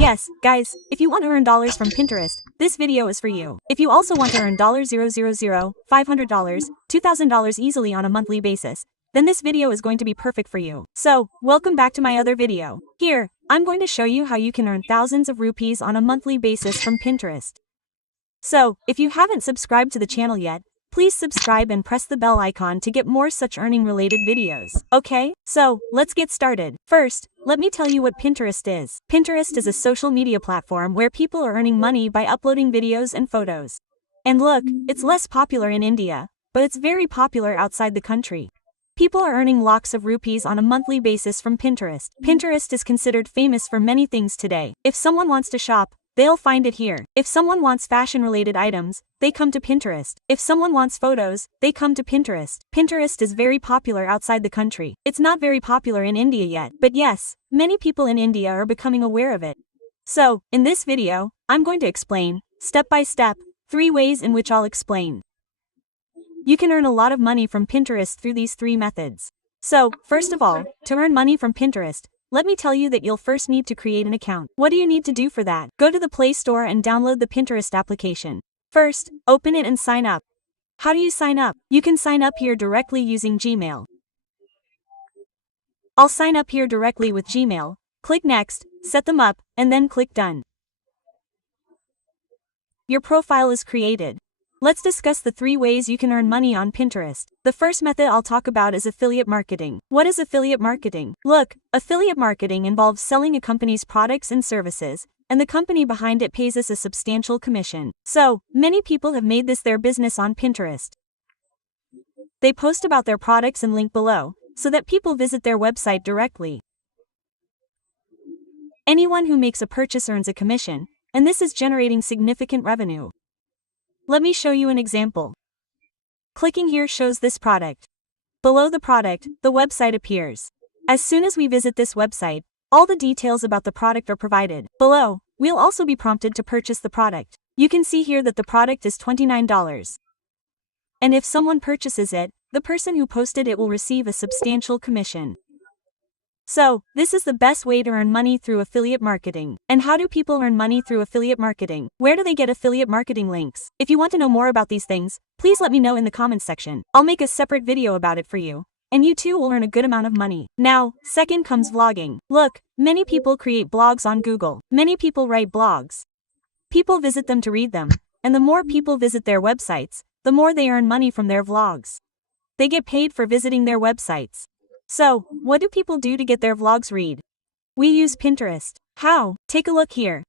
Yes, guys, if you want to earn dollars from Pinterest, this video is for you. If you also want to earn $000, $500, $2,000 easily on a monthly basis, then this video is going to be perfect for you. So, welcome back to my other video. Here, I'm going to show you how you can earn thousands of rupees on a monthly basis from Pinterest. So, if you haven't subscribed to the channel yet, please subscribe and press the bell icon to get more such earning related videos. Okay, so let's get started. First, let me tell you what Pinterest is. Pinterest is a social media platform where people are earning money by uploading videos and photos. And look, it's less popular in India, but it's very popular outside the country. People are earning lakhs of rupees on a monthly basis from Pinterest. Pinterest is considered famous for many things today. If someone wants to shop, they'll find it here. If someone wants fashion-related items, they come to Pinterest. If someone wants photos, they come to Pinterest. Pinterest is very popular outside the country. It's not very popular in India yet, but yes, many people in India are becoming aware of it. So, in this video, I'm going to explain, step by step, 3 ways in which I'll explain. You can earn a lot of money from Pinterest through these 3 methods. So, first of all, to earn money from Pinterest, let me tell you that you'll first need to create an account. What do you need to do for that? Go to the Play Store and download the Pinterest application. First, open it and sign up. How do you sign up? You can sign up here directly using Gmail. I'll sign up here directly with Gmail. Click Next, set them up, and then click Done. Your profile is created. Let's discuss the 3 ways you can earn money on Pinterest. The first method I'll talk about is affiliate marketing. What is affiliate marketing? Look, affiliate marketing involves selling a company's products and services, and the company behind it pays us a substantial commission. So, many people have made this their business on Pinterest. They post about their products and link below, so that people visit their website directly. Anyone who makes a purchase earns a commission, and this is generating significant revenue. Let me show you an example. Clicking here shows this product. Below the product, the website appears. As soon as we visit this website, all the details about the product are provided. Below, we'll also be prompted to purchase the product. You can see here that the product is $29. And if someone purchases it, the person who posted it will receive a substantial commission. So, this is the best way to earn money through affiliate marketing. And how do people earn money through affiliate marketing? Where do they get affiliate marketing links? If you want to know more about these things, please let me know in the comments section. I'll make a separate video about it for you. And you too will earn a good amount of money. Now, second comes vlogging. Look, many people create blogs on Google. Many people write blogs. People visit them to read them. And the more people visit their websites, the more they earn money from their vlogs. They get paid for visiting their websites. So, what do people do to get their vlogs read? We use Pinterest. How? Take a look here.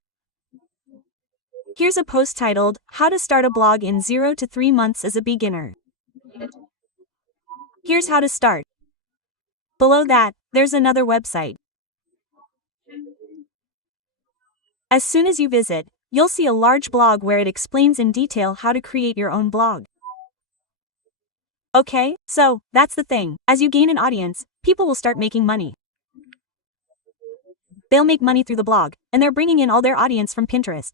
Here's a post titled, How to Start a Blog in 0 to 3 Months as a Beginner. Here's how to start. Below that, there's another website. As soon as you visit, you'll see a large blog where it explains in detail how to create your own blog. Okay, so, that's the thing. As you gain an audience, people will start making money. They'll make money through the blog, and they're bringing in all their audience from Pinterest.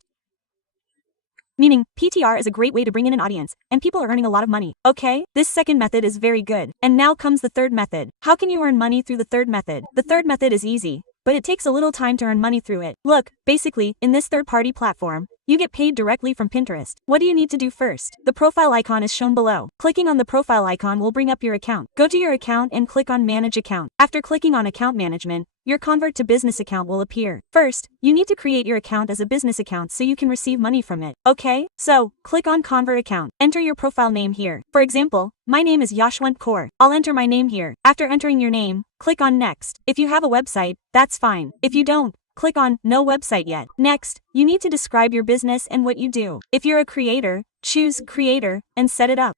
Meaning, PTR is a great way to bring in an audience, and people are earning a lot of money. Okay, this second method is very good. And now comes the third method. How can you earn money through the third method? The third method is easy, but it takes a little time to earn money through it. Look, basically, in this third-party platform, you get paid directly from Pinterest. What do you need to do first? The profile icon is shown below. Clicking on the profile icon will bring up your account. Go to your account and click on Manage Account. After clicking on Account Management, your Convert to Business account will appear. First, you need to create your account as a business account so you can receive money from it. Okay, so, click on Convert Account. Enter your profile name here. For example, my name is Yashwant Kaur. I'll enter my name here. After entering your name, click on Next. If you have a website, that's fine. If you don't, click on No Website Yet. Next, you need to describe your business and what you do. If you're a creator, choose Creator and set it up.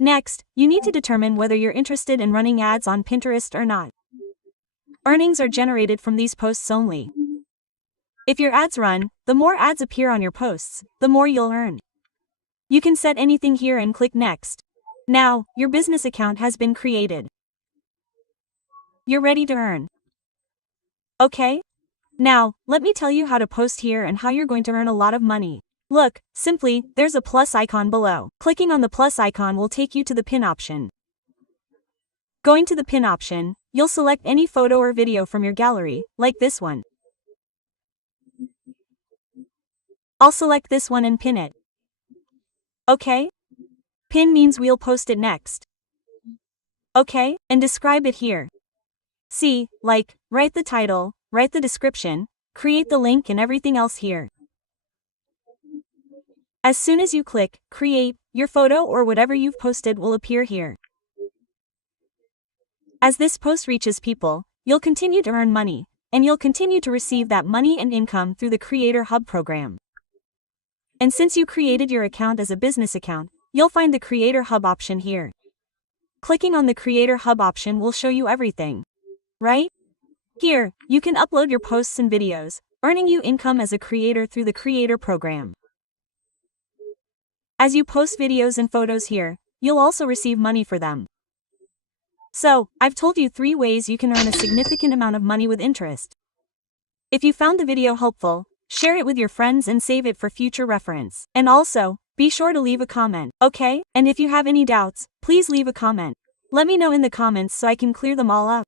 Next, you need to determine whether you're interested in running ads on Pinterest or not. Earnings are generated from these posts only. If your ads run, the more ads appear on your posts, the more you'll earn. You can set anything here and click Next. Now, your business account has been created. You're ready to earn. Okay? Now, let me tell you how to post here and how you're going to earn a lot of money. Look, simply, there's a plus icon below. Clicking on the plus icon will take you to the pin option. Going to the pin option, you'll select any photo or video from your gallery, like this one. I'll select this one and pin it. Okay? Pin means we'll post it next. Okay, and describe it here. See, like, write the title, write the description, create the link and everything else here. As soon as you click create, your photo or whatever you've posted will appear here. As this post reaches people, you'll continue to earn money, and you'll continue to receive that money and income through the Creator Hub program. And since you created your account as a business account, you'll find the Creator Hub option here. Clicking on the Creator Hub option will show you everything. Right? Here, you can upload your posts and videos, earning you income as a creator through the Creator program. As you post videos and photos here, you'll also receive money for them. So, I've told you 3 ways you can earn a significant amount of money with interest. If you found the video helpful, share it with your friends and save it for future reference. And also, be sure to leave a comment, okay? And if you have any doubts, please leave a comment. Let me know in the comments so I can clear them all up.